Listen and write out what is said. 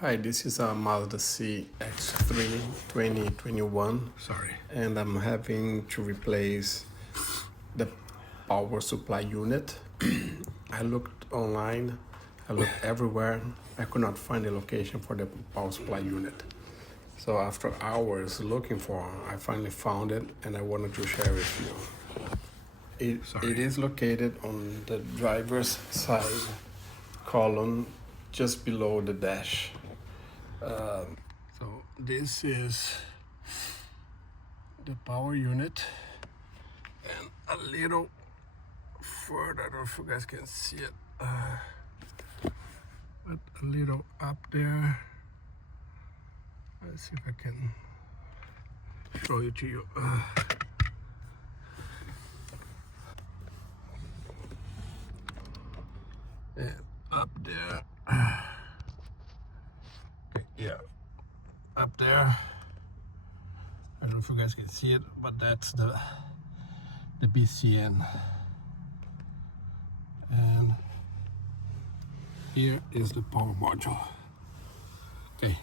Hi, this is a Mazda CX-3 2021. Sorry. And I'm having to replace the power supply unit. I looked online, I looked everywhere. I could not find a location for the power supply unit. So after hours looking for, I finally found it, and I wanted to share with you. It is located on the driver's side column, just below the dash. So this is the power unit, and a little further, I don't know if you guys can see it, but a little up there. Let's see if I can show it to you. And up there, yeah, up there. I don't know if you guys can see it, but that's the BCM. And here is the power module. Okay.